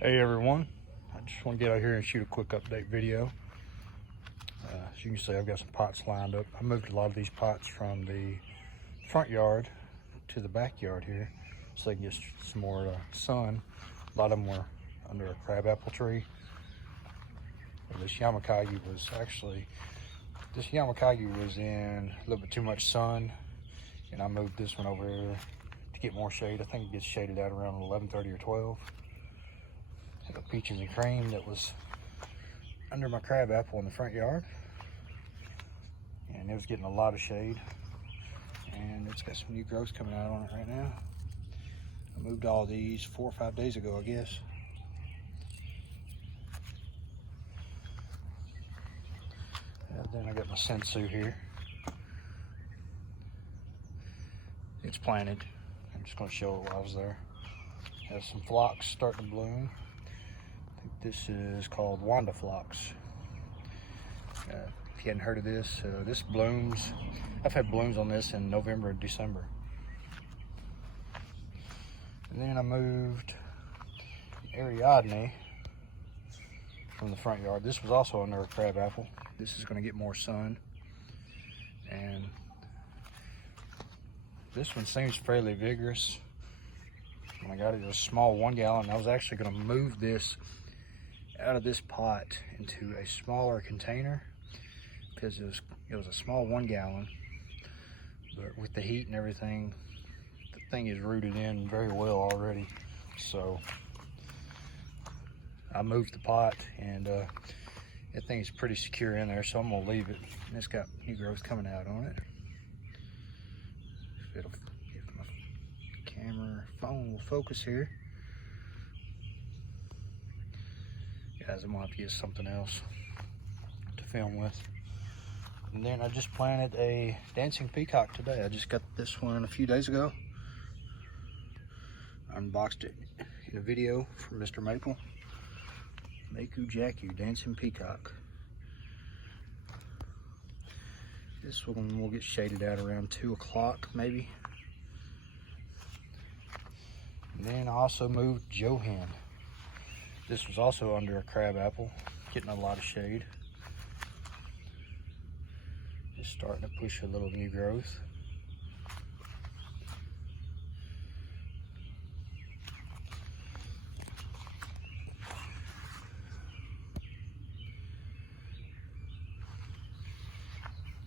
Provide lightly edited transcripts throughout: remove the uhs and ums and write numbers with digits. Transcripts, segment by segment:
Hey everyone, I just want to get out here and shoot a quick update video. As you can see, I've got some pots lined up. I moved a lot of these pots from the front yard to the backyard here so they can get some more sun. A lot of them were under a crabapple tree. This Yamakagi was in a little bit too much sun, and I moved this one over here to get more shade. I think it gets shaded out around 11:30 or 12. The peaches and cream that was under my crabapple in the front yard, and it was getting a lot of shade, and it's got some new growth coming out on it right now. I moved all these 4 or 5 days ago, I guess. And then I got my sensu here. It's planted. I'm just going to show it while I was there. Has some phlox starting to bloom. I think this is called Wanda phlox. If you hadn't heard of this, this blooms. I've had blooms on this in November and December. And then I moved Ariadne from the front yard. This was also under a crabapple. This is going to get more sun. And this one seems fairly vigorous. When I got it, it was a small 1 gallon. I was actually going to move this out of this pot into a smaller container because it was a small 1 gallon, but with the heat and everything, the thing is rooted in very well already. So I moved the pot, and that thing is pretty secure in there, so I'm gonna leave it. And it's got new growth coming out on it. If my phone will focus here. Guys, I'm gonna have to get something else to film with. And then I just planted a dancing peacock today. I just got this one a few days ago. I unboxed it in a video from Mr. Maple. Maku Jaku dancing peacock. This one will get shaded out around 2 o'clock maybe. And then I also moved Johan. This was also under a crabapple, getting a lot of shade. Just starting to push a little new growth.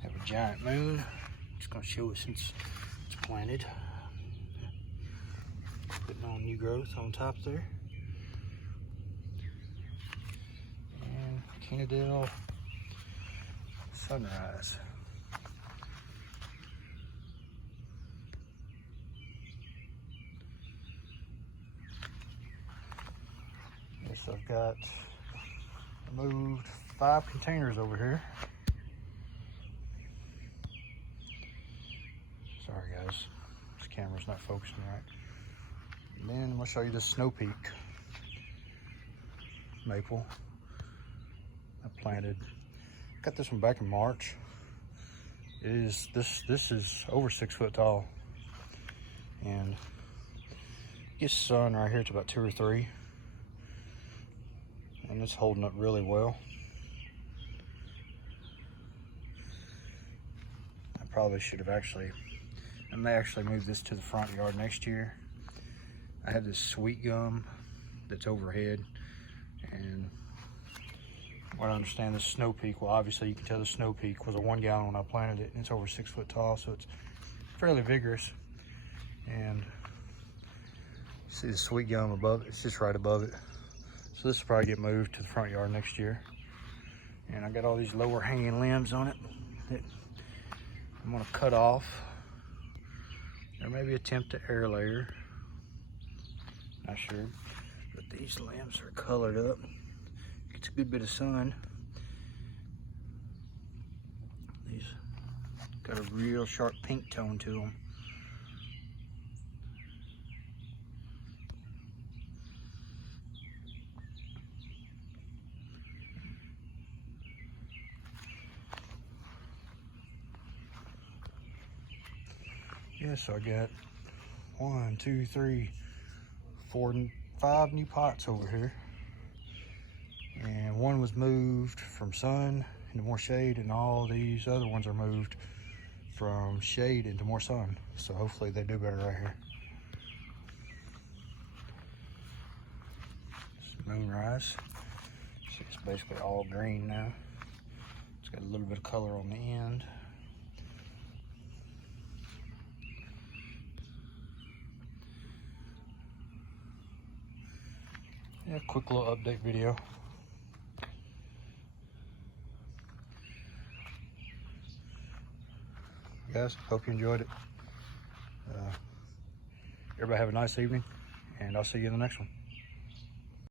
Have a giant moon. Just gonna show it since it's planted. Putting on new growth on top there. Kenadale sunrise. Yes, I moved 5 containers over here. Sorry guys, this camera's not focusing right. And then I'm gonna show you the Snow Peak maple. I planted, got this one back in March. This is over 6 foot tall, and gets sun right here to about 2 or 3, and it's holding up really well. I probably should have I may actually move this to the front yard next year. I have this sweet gum that's overhead, and what I understand, this Snow Peak, well obviously you can tell the Snow Peak was a 1 gallon when I planted it, and it's over 6 foot tall, so it's fairly vigorous. And see the sweet gum above it, it's just right above it. So this will probably get moved to the front yard next year. And I got all these lower hanging limbs on it that I'm gonna cut off, or maybe attempt to air layer, not sure. But these limbs are colored up. It's a good bit of sun. These got a real sharp pink tone to them. Yeah, so I got 1, 2, 3, 4, 5 new pots over here. And one was moved from sun into more shade, and all these other ones are moved from shade into more sun. So hopefully they do better right here. It's moonrise. See, it's basically all green now. It's got a little bit of color on the end. Yeah, quick little update video. Guys, hope you enjoyed it. Everybody have a nice evening, and I'll see you in the next one.